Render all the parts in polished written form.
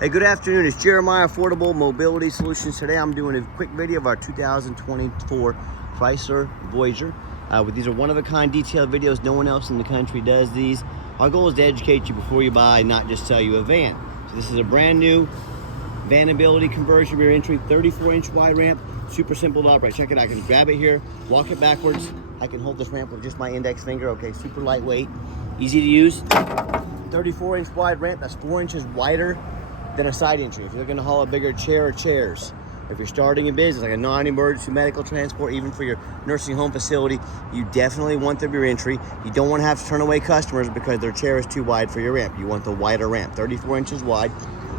Hey, good afternoon. It's Jeremiah Affordable Mobility Solutions. Today I'm doing a quick video of our 2024 Chrysler Voyager. These are one-of-a-kind detailed videos. No one else in the country does these. Our goal is to educate you before you buy, not just sell you a van. So this is a brand new vanability conversion rear entry, 34-inch wide ramp. Super simple to operate. Check it out. I can grab it here, walk it backwards. I can hold this ramp with just my index finger. Okay, super lightweight, easy to use. 34-inch wide ramp. That's 4 inches wider than a side entry. If you're looking to haul a bigger chair or chairs, if you're starting a business like a non-emergency medical transport, even for your nursing home facility, you definitely want the rear entry. You don't want to have to turn away customers because their chair is too wide for your ramp. You want the wider ramp, 34 inches wide.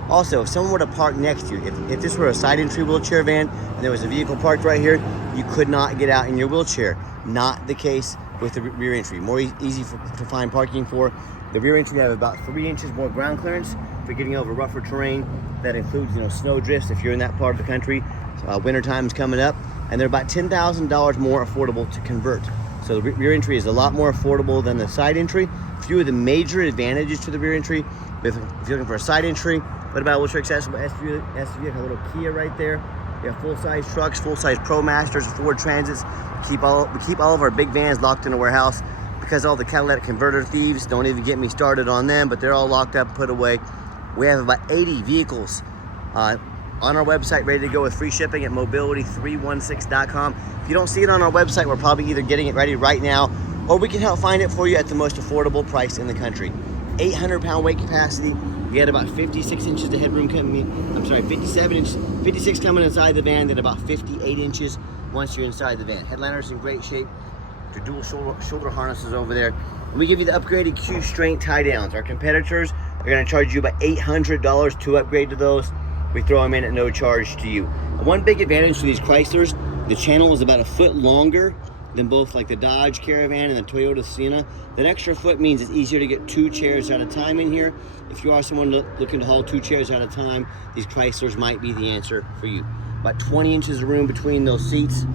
Also, if someone were to park next to you, if this were a side entry wheelchair van and there was a vehicle parked right here, you could not get out in your wheelchair. Not the case with the rear entry. More easy to find parking for. The rear entry have about 3 inches more ground clearance for getting over rougher terrain. That includes, snow drifts if you're in that part of the country. Winter time's coming up, and they're about $10,000 more affordable to convert. So the rear entry is a lot more affordable than the side entry. A few of the major advantages to the rear entry: if you're looking for a side entry, what about wheelchair accessible SUV? A little Kia right there. We have full-size trucks, full-size ProMasters, Ford Transits. We keep all of our big vans locked in a warehouse, because all the catalytic converter thieves, don't even get me started on them, but they're all locked up, put away. We have about 80 vehicles on our website ready to go with free shipping at mobility316.com. If you don't see it on our website, we're probably either getting it ready right now, or we can help find it for you at the most affordable price in the country. 800-pound weight capacity. You had about 56 inches of headroom coming. 56 coming inside the van, then about 58 inches once you're inside the van. Headliner's in great shape. Your dual shoulder harnesses over there. And we give you the upgraded Q strength tie downs. Our competitors are going to charge you about $800 to upgrade to those. We throw them in at no charge to you. And one big advantage for these Chryslers, the channel is about a foot longer than both like the Dodge Caravan and the Toyota Sienna. That extra foot means it's easier to get 2 chairs at a time in here. If you are someone looking to haul 2 chairs at a time, these Chryslers might be the answer for you. About 20 inches of room between those seats.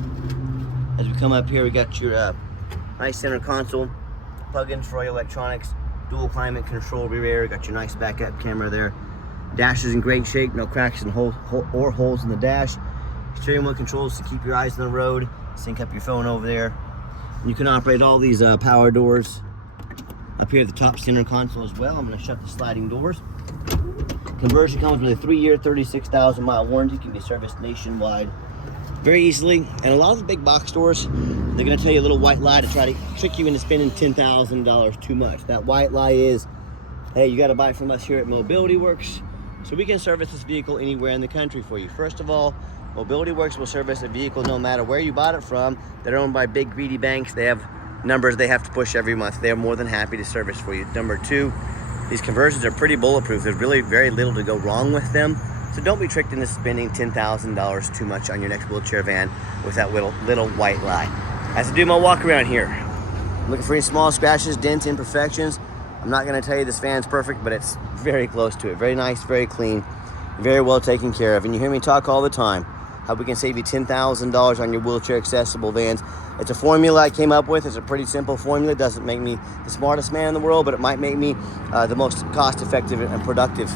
As we come up here, we got your nice center console, plug-ins for all your electronics, dual climate control rear air, got your nice backup camera there. Dash is in great shape, no cracks and holes in the dash. Steering wheel controls to keep your eyes on the road, sync up your phone over there. And you can operate all these power doors up here at the top center console as well. I'm going to shut the sliding doors. Conversion comes with a 3-year, 36,000-mile warranty, can be serviced nationwide very easily. And a lot of the big box stores, they're going to tell you a little white lie to try to trick you into spending $10,000 too much. That white lie is, hey, you got to buy from us here at Mobility Works, so we can service this vehicle anywhere in the country for you. First of all, Mobility Works will service a vehicle no matter where you bought it from. They're owned by big greedy banks. They have numbers they have to push every month. They're more than happy to service for you. Number 2, these conversions are pretty bulletproof. There's really very little to go wrong with them. So don't be tricked into spending $10,000 too much on your next wheelchair van with that little white lie. As I do my walk around here, looking for any small scratches, dents, imperfections. I'm not going to tell you this van's perfect, but it's very close to it. Very nice, very clean, very well taken care of. And you hear me talk all the time how we can save you $10,000 on your wheelchair accessible vans. It's a formula I came up with. It's a pretty simple formula. It doesn't make me the smartest man in the world, but it might make me the most cost-effective and productive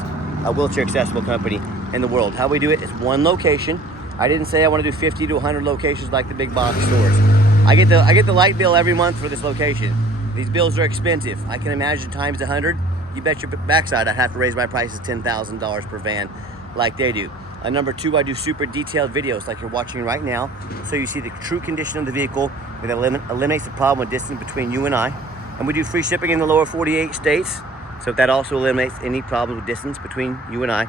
wheelchair accessible company in the world. How we do it is one location. I didn't say I want to do 50 to 100 locations like the big box stores. I get the light bill every month for this location. These bills are expensive. I can imagine times 100. You bet your backside I'd have to raise my prices $10,000 per van like they do. Number 2, I do super detailed videos like you're watching right now, so you see the true condition of the vehicle. It eliminates the problem with distance between you and I. And we do free shipping in the lower 48 states, so that also eliminates any problem with distance between you and I.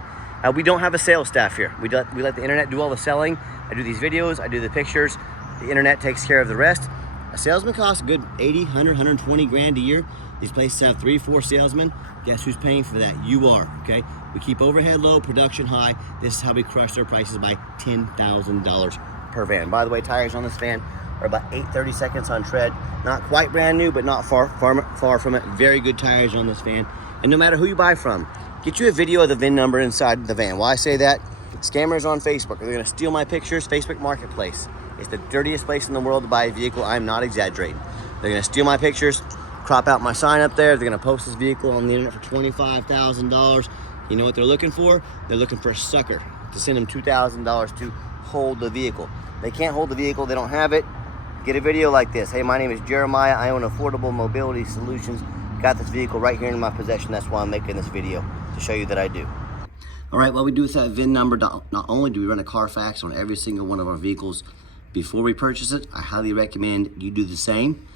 We don't have a sales staff here. We let the internet do all the selling. I do these videos, I do the pictures. The internet takes care of the rest. A salesman costs a good 80, 100, 120 grand a year. These places have 3, 4 salesmen. Guess who's paying for that? You are, okay? We keep overhead low, production high. This is how we crush their prices by $10,000 per van. By the way, tires on this van are about 8/32 on tread. Not quite brand new, but not far from it. Very good tires on this van. And no matter who you buy from, get you a video of the VIN number inside the van. Why I say that? Scammers on Facebook are going to steal my pictures. Facebook Marketplace. It's the dirtiest place in the world to buy a vehicle. I'm not exaggerating. They're going to steal my pictures, crop out my sign up there. They're going to post this vehicle on the internet for $25,000. You know what they're looking for? They're looking for a sucker to send them $2,000 to hold the vehicle. They can't hold the vehicle, they don't have it. Get a video like this. Hey, my name is Jeremiah. I own Affordable Mobility Solutions. Got this vehicle right here in my possession. That's why I'm making this video, to show you that I do. All right, what we do with that VIN number, not only do we run a Carfax on every single one of our vehicles before we purchase it, I highly recommend you do the same.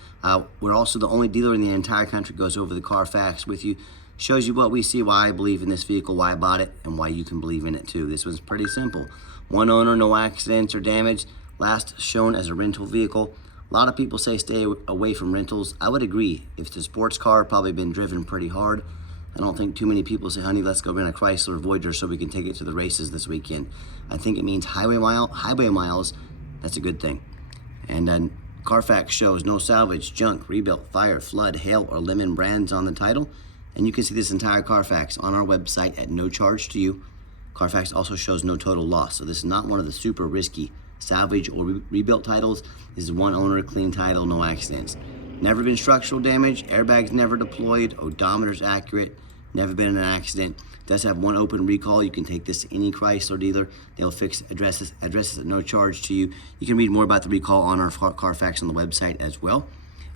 We're also the only dealer in the entire country goes over the Carfax with you. Shows you what we see, why I believe in this vehicle, why I bought it, and why you can believe in it too. This one's pretty simple. One owner, no accidents or damage. Last shown as a rental vehicle. A lot of people say stay away from rentals. I would agree. If it's a sports car, probably been driven pretty hard. I don't think too many people say, honey, let's go rent a Chrysler Voyager so we can take it to the races this weekend. I think it means highway miles. That's a good thing. And then Carfax shows no salvage, junk, rebuilt, fire, flood, hail, or lemon brands on the title. And you can see this entire Carfax on our website at no charge to you. Carfax also shows no total loss. So this is not one of the super risky salvage or rebuilt titles. This is one owner, clean title, no accidents. Never been structural damage, airbags never deployed, odometer's accurate, never been in an accident. Does have one open recall. You can take this to any Chrysler dealer. They'll fix addresses at no charge to you. You can read more about the recall on our Carfax on the website as well.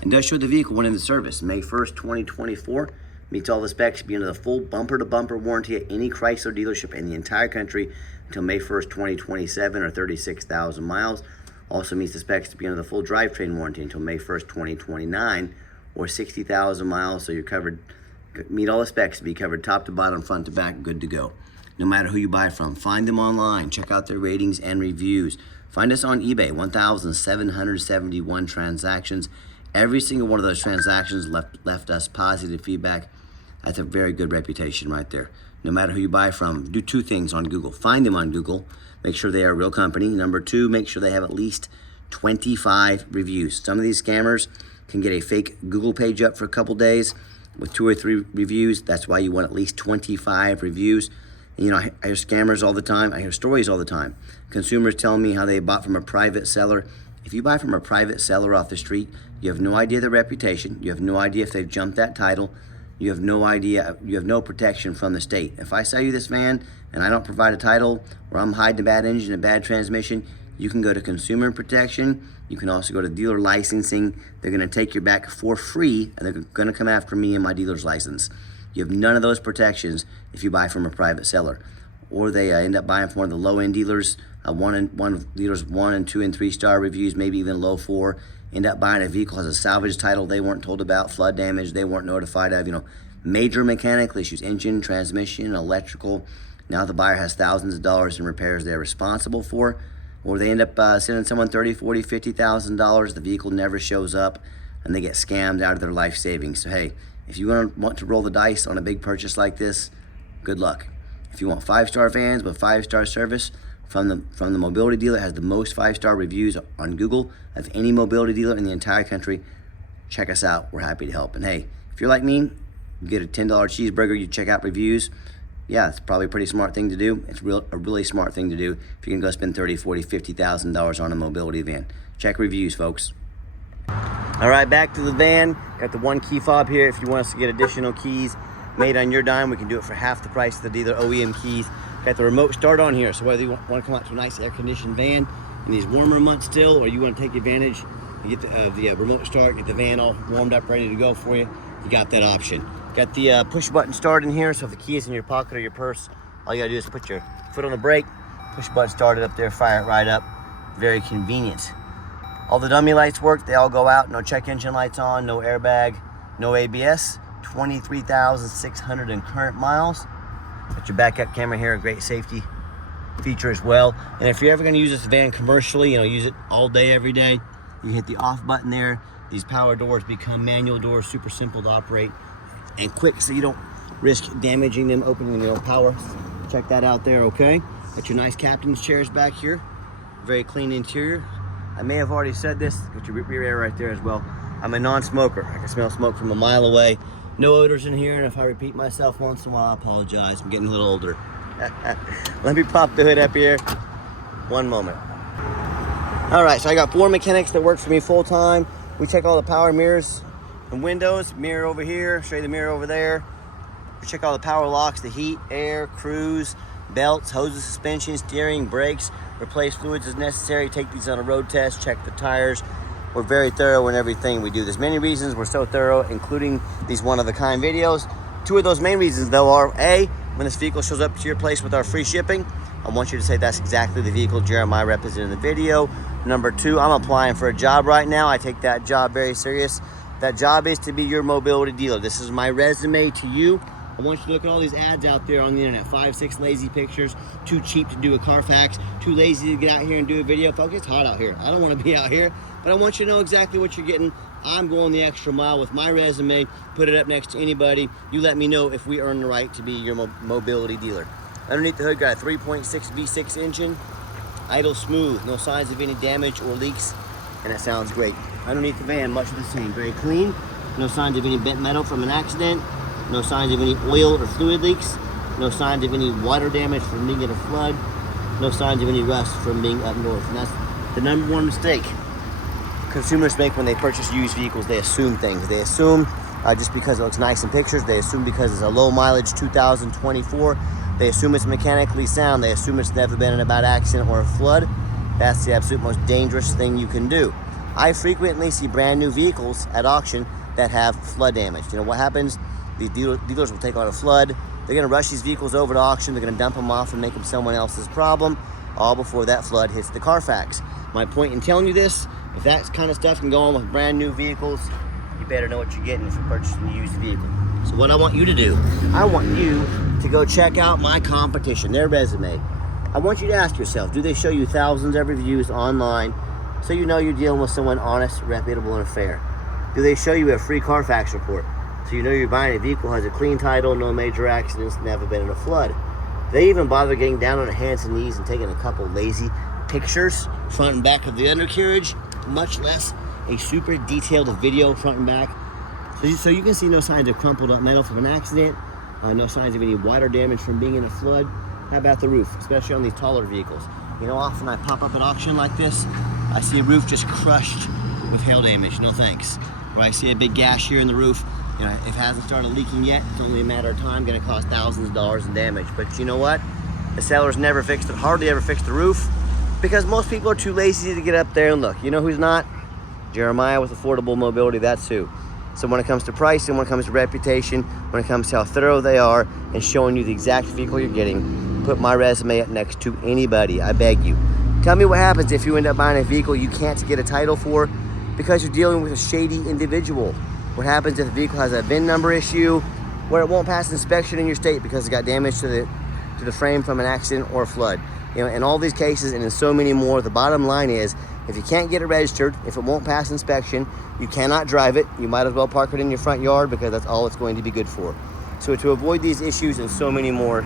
And does show the vehicle went into service May 1st, 2024. Meets all the specs, being the full bumper-to-bumper warranty at any Chrysler dealership in the entire country until May 1st, 2027, or 36,000 miles. Also meets the specs to be under the full drivetrain warranty until May 1st, 2029, or 60,000 miles. So you're covered, meet all the specs to be covered top to bottom, front to back, good to go. No matter who you buy from, find them online, check out their ratings and reviews. Find us on eBay, 1,771 transactions. Every single one of those transactions left us positive feedback. That's a very good reputation right there. No matter who you buy from, do two things on Google. Find them on Google. Make sure they are a real company. Number two, make sure they have at least 25 reviews. Some of these scammers can get a fake Google page up for a couple days with 2 or 3 reviews. That's why you want at least 25 reviews. And, you know, I hear scammers all the time. I hear stories all the time. Consumers telling me how they bought from a private seller. If you buy from a private seller off the street, you have no idea their reputation. You have no idea if they've jumped that title. You have no idea, you have no protection from the state. If I sell you this van and I don't provide a title, or I'm hiding a bad engine, a bad transmission, you can go to consumer protection. You can also go to dealer licensing. They're gonna take your back for free, and they're gonna come after me and my dealer's license. You have none of those protections if you buy from a private seller. Or they end up buying from one of the low-end dealers, one dealers 1 and 2 and 3 star reviews, maybe even low 4. End up buying a vehicle has a salvage title they weren't told about, flood damage they weren't notified of, you know, major mechanical issues, engine, transmission, electrical. Now the buyer has thousands of dollars in repairs they're responsible for. Or they end up sending someone $30,000, $40,000, $50,000. The vehicle never shows up, and they get scammed out of their life savings. So hey, if you want to roll the dice on a big purchase like this, good luck. If you want 5-star vans with 5-star service, from the mobility dealer that has the most 5-star reviews on Google of any mobility dealer in the entire country, check us out. We're happy to help. And hey, if you're like me, you get a $10 cheeseburger, you check out reviews. Yeah, it's probably a pretty smart thing to do. It's a really smart thing to do if you can go spend $30,000, $40,000, $50,000 on a mobility van. Check reviews, folks. All right, back to the van. Got the 1 key fob here. If you want us to get additional keys made on your dime, we can do it for half the price of the dealer OEM keys. Got the remote start on here, so whether you want to come out to a nice air-conditioned van in these warmer months still, or you want to take advantage and get the remote start, get the van all warmed up, ready to go for you, you got that option. Got the push-button start in here, so if the key is in your pocket or your purse, all you got to do is put your foot on the brake, push-button start it up there, fire it right up. Very convenient. All the dummy lights work. They all go out. No check engine lights on, no airbag, no ABS. 23,600 in current miles. Got your backup camera here, a great safety feature as well. And if you're ever going to use this van commercially, you know, use it all day, every day, you can hit the off button there. These power doors become manual doors, super simple to operate and quick, so you don't risk damaging them, opening the power. Check that out there, okay? Got your nice captain's chairs back here. Very clean interior. I may have already said this. Got your rear air right there as well. I'm a non-smoker. I can smell smoke from a mile away. No odors in here, and if I repeat myself once in a while, I apologize. I'm getting a little older. Let me pop the hood up here. One moment. All right, so I got 4 mechanics that work for me full time. We check all the power mirrors and windows. Mirror over here, show you the mirror over there. We check all the power locks, the heat, air, cruise, belts, hoses, suspension, steering, brakes, replace fluids as necessary, take these on a road test, check the tires. We're very thorough in everything we do. There's many reasons we're so thorough, including these one-of-a-kind videos. Two of those main reasons, though, are A, when this vehicle shows up to your place with our free shipping, I want you to say that's exactly the vehicle Jeremiah represented in the video. Number two, I'm applying for a job right now. I take that job very serious. That job is to be your mobility dealer. This is my resume to you. I want you to look at all these ads out there on the internet. 5, 6 lazy pictures, too cheap to do a Carfax, too lazy to get out here and do a video. Folks, it's hot out here. I don't want to be out here, but I want you to know exactly what you're getting. I'm going the extra mile with my resume, put it up next to anybody. You let me know if we earn the right to be your mobility dealer. Underneath the hood, got a 3.6 V6 engine, idle smooth, no signs of any damage or leaks, and that sounds great. Underneath the van, much of the same, very clean, no signs of any bent metal from an accident, no signs of any oil or fluid leaks, no signs of any water damage from being in a flood, no signs of any rust from being up north. And that's the number one mistake consumers make when they purchase used vehicles. They assume things. They assume just because it looks nice in pictures, they assume because it's a low mileage 2024, they assume it's mechanically sound, they assume it's never been in a bad accident or a flood. That's the absolute most dangerous thing you can do. I frequently see brand new vehicles at auction that have flood damage. You know what happens? These dealers will take on a flood. They're gonna rush these vehicles over to auction. They're gonna dump them off and make them someone else's problem, all before that flood hits the Carfax. My point in telling you this, if that kind of stuff can go on with brand new vehicles, you better know what you're getting if you're purchasing a used vehicle. So what I want you to do, I want you to go check out my competition, their resume. I want you to ask yourself, do they show you thousands of reviews online so you know you're dealing with someone honest, reputable, and fair? Do they show you a free Carfax report so you know you're buying a vehicle has a clean title, no major accidents, never been in a flood? They even bother getting down on their hands and knees and taking a couple lazy pictures front and back of the undercarriage, much less a super detailed video front and back. So you can see no signs of crumpled up metal from an accident, no signs of any water damage from being in a flood. How about the roof, especially on these taller vehicles? You know, often I pop up at auction like this, I see a roof just crushed with hail damage, no thanks. Or I see a big gash here in the roof. You know, if it hasn't started leaking yet, it's only a matter of time, gonna cost thousands of dollars in damage. But you know what? The sellers never fixed it, hardly ever fixed the roof, because most people are too lazy to get up there and look. You know who's not? Jeremiah with Affordable Mobility, that's who. So when it comes to price and when it comes to reputation, when it comes to how thorough they are and showing you the exact vehicle you're getting, put my resume up next to anybody, I beg you. Tell me what happens if you end up buying a vehicle you can't get a title for because you're dealing with a shady individual. What happens if the vehicle has a VIN number issue where it won't pass inspection in your state because it got damage to the frame from an accident or a flood? You know, in all these cases and in so many more, the bottom line is, if you can't get it registered, if it won't pass inspection, you cannot drive it. You might as well park it in your front yard because that's all it's going to be good for. So to avoid these issues and so many more,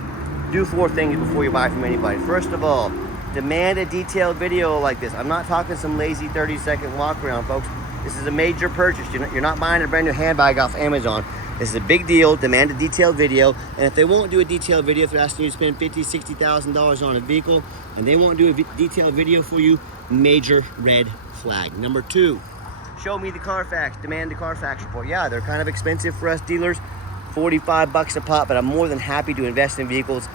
do 4 things before you buy from anybody. First of all, demand a detailed video like this. I'm not talking some lazy 30-second walk around, folks. This is a major purchase. You're not buying a brand new handbag off Amazon. This is a big deal. Demand a detailed video. And if they won't do a detailed video, if they're asking you to spend $50,000, $60,000 on a vehicle and they won't do a detailed video for you, major red flag. Number 2, show me the Carfax. Demand the Carfax report. Yeah, they're kind of expensive for us dealers, $45 a pop, but I'm more than happy to invest in vehicles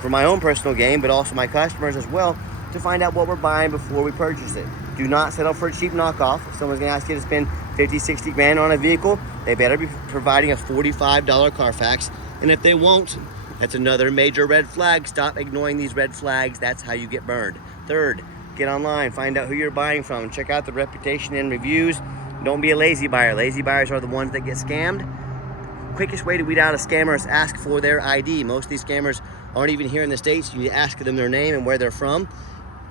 for my own personal gain, but also my customers as well, to find out what we're buying before we purchase it. Do not settle for a cheap knockoff. If someone's gonna ask you to spend 50, 60 grand on a vehicle, they better be providing a $45 Carfax. And if they won't, that's another major red flag. Stop ignoring these red flags. That's how you get burned. Third, get online, find out who you're buying from, check out the reputation and reviews. Don't be a lazy buyer. Lazy buyers are the ones that get scammed. Quickest way to weed out a scammer is ask for their ID. Most of these scammers aren't even here in the States. You need to ask them their name and where they're from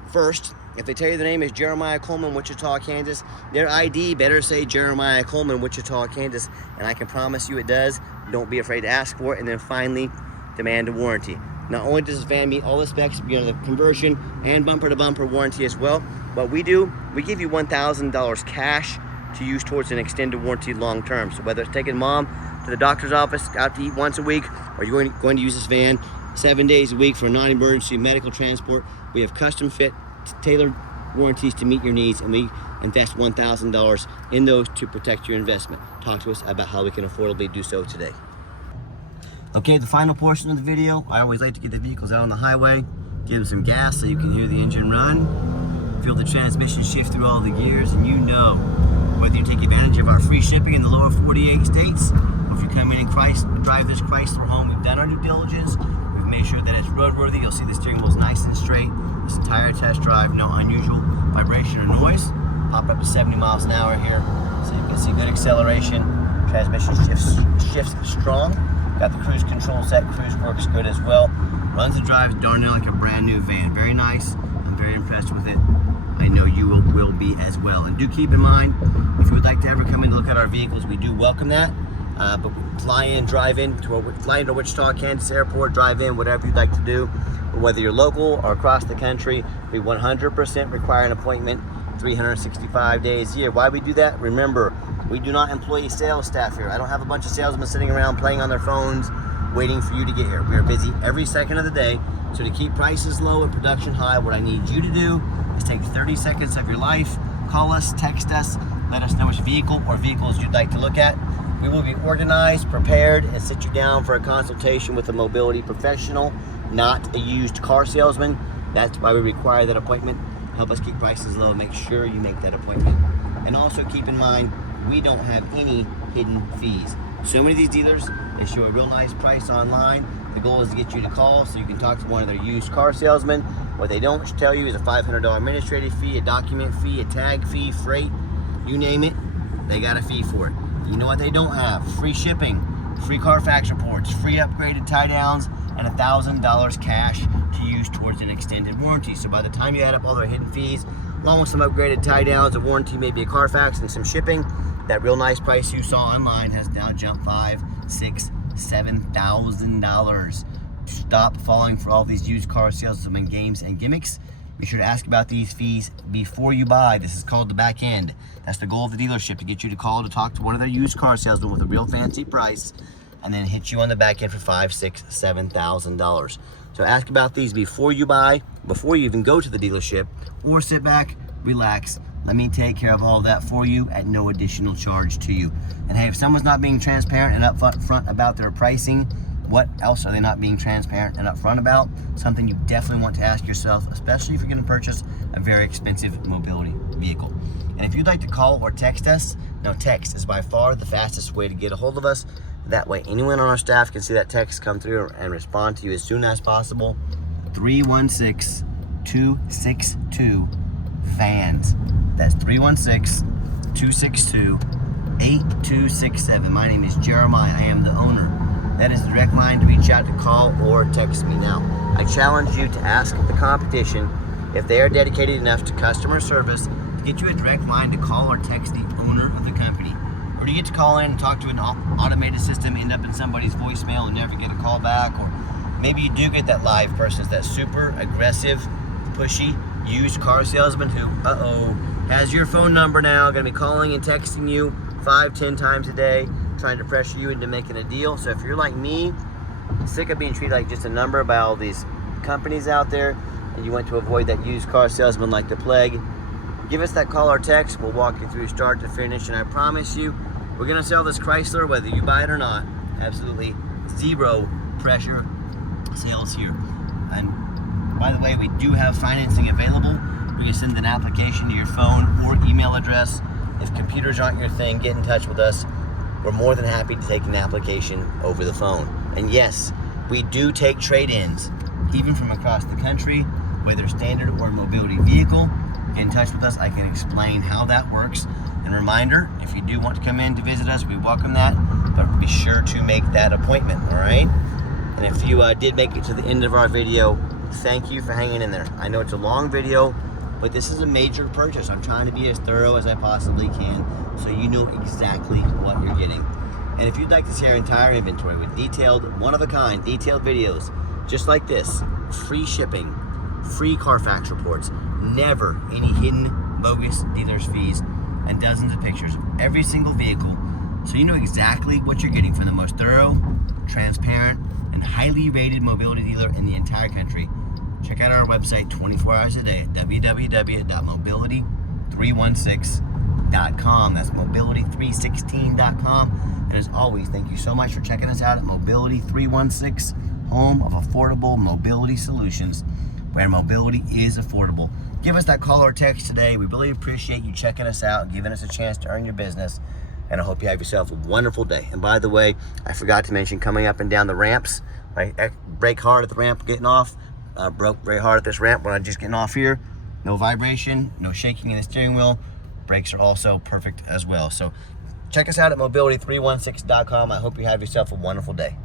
first. If they tell you their name is Jeremiah Coleman, Wichita, Kansas, their ID better say Jeremiah Coleman, Wichita, Kansas, and I can promise you it does. Don't be afraid to ask for it. And then finally, demand a warranty. Not only does this van meet all the specs, you know, the conversion and bumper-to-bumper warranty as well, what we do, we give you $1,000 cash to use towards an extended warranty long-term. So whether it's taking mom to the doctor's office, out to eat once a week, or you're going to use this van 7 days a week for non-emergency medical transport, we have custom fit, tailored warranties to meet your needs, and we invest $1,000 in those to protect your investment. Talk to us about how we can affordably do so today. Okay, the final portion of the video, I always like to get the vehicles out on the highway, give them some gas so you can hear the engine run, feel the transmission shift through all the gears, and you know, whether you take advantage of our free shipping in the lower 48 states, or if you come in and drive this Chrysler home, we've done our due diligence, we've made sure that it's roadworthy. You'll see the steering wheel's nice and straight. This entire test drive, no unusual vibration or noise. Pop up to 70 miles an hour here, so you can see good acceleration. Transmission shifts strong. Got the cruise control set. Cruise works good as well. Runs and drives darn near like a brand new van. Very nice. I'm very impressed with it. I know you will be as well. And do keep in mind, if you would like to ever come in to look at our vehicles, we do welcome that. But fly into Wichita, Kansas Airport, drive in, whatever you'd like to do. But whether you're local or across the country, we 100% require an appointment 365 days a year. Why we do that? Remember, we do not employ sales staff here. I don't have a bunch of salesmen sitting around playing on their phones waiting for you to get here. We are busy every second of the day. So to keep prices low and production high, what I need you to do is take 30 seconds of your life, call us, text us, let us know which vehicle or vehicles you'd like to look at. We will be organized, prepared, and sit you down for a consultation with a mobility professional, not a used car salesman. That's why we require that appointment. Help us keep prices low. Make sure you make that appointment. And also keep in mind, we don't have any hidden fees. So many of these dealers, they show a real nice price online. The goal is to get you to call so you can talk to one of their used car salesmen. What they don't tell you is a $500 administrative fee, a document fee, a tag fee, freight, you name it, they got a fee for it. You know what they don't have? Free shipping, free Carfax reports, free upgraded tie downs, and $1,000 cash to use towards an extended warranty. So by the time you add up all their hidden fees, along with some upgraded tie downs, a warranty, maybe a Carfax, and some shipping, that real nice price you saw online has now jumped $5,000, $6,000, $7,000. Stop falling for all these used car salesmen games and gimmicks. Be sure to ask about these fees before you buy. This is called the back end. That's the goal of the dealership, to get you to call to talk to one of their used car salesmen with a real fancy price, and then hit you on the back end for $5,000, $6,000, $7,000. So ask about these before you buy, before you even go to the dealership, or sit back, relax. Let me take care of all of that for you at no additional charge to you. And hey, if someone's not being transparent and upfront about their pricing, what else are they not being transparent and upfront about? Something you definitely want to ask yourself, especially if you're going to purchase a very expensive mobility vehicle. And if you'd like to call or text us, now text is by far the fastest way to get a hold of us. That way anyone on our staff can see that text come through and respond to you as soon as possible. 316-262-FANS. That's 316-262-8267. My name is Jeremiah. I am the owner. That is the direct line to reach out to, call or text me now. I challenge you to ask the competition if they are dedicated enough to customer service to get you a direct line to call or text the owner of the company. Or do you get to call in and talk to an automated system, end up in somebody's voicemail and never get a call back? Or maybe you do get that live person, that super aggressive, pushy, used car salesman who, has your phone number now, gonna be calling and texting you 5-10 times a day, trying to pressure you into making a deal. So if you're like me, sick of being treated like just a number by all these companies out there, and you want to avoid that used car salesman like the plague, give us that call or text. We'll walk you through start to finish, and I promise you, we're gonna sell this Chrysler whether you buy it or not. Absolutely zero pressure sales here. And by the way, we do have financing available. We can send an application to your phone or email address. If computers aren't your thing, get in touch with us. We're more than happy to take an application over the phone. And yes, we do take trade-ins, even from across the country, whether standard or mobility vehicle. Get in touch with us. I can explain how that works. And reminder, if you do want to come in to visit us, we welcome that, but be sure to make that appointment, all right? And if you did make it to the end of our video, thank you for hanging in there. I know it's a long video, but this is a major purchase. I'm trying to be as thorough as I possibly can so you know exactly what you're getting. And if you'd like to see our entire inventory with detailed, one-of-a-kind, detailed videos, just like this, free shipping, free Carfax reports, never any hidden, bogus dealer's fees, and dozens of pictures of every single vehicle, so you know exactly what you're getting from the most thorough, transparent, and highly rated mobility dealer in the entire country. Check out our website 24 hours a day at www.mobility316.com. mobility316.com. That's mobility316.com. And as always, thank you so much for checking us out at Mobility 316, home of affordable mobility solutions, where mobility is affordable. Give us that call or text today. We really appreciate you checking us out, giving us a chance to earn your business. And I hope you have yourself a wonderful day. And by the way, I forgot to mention, coming up and down the ramps, right? Brake hard at the ramp getting off. Broke very hard at this ramp when I'm just getting off here. No vibration, no shaking in the steering wheel. Brakes are also perfect as well. So check us out at mobility316.com. I hope you have yourself a wonderful day.